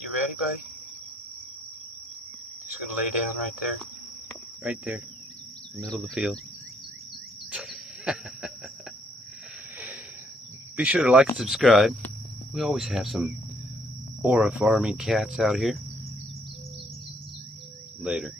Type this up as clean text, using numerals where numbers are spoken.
You ready, buddy? Just gonna lay down right there. Right there. In the middle of the field. Be sure to like and subscribe. We always have some aura farming cats out here. Later.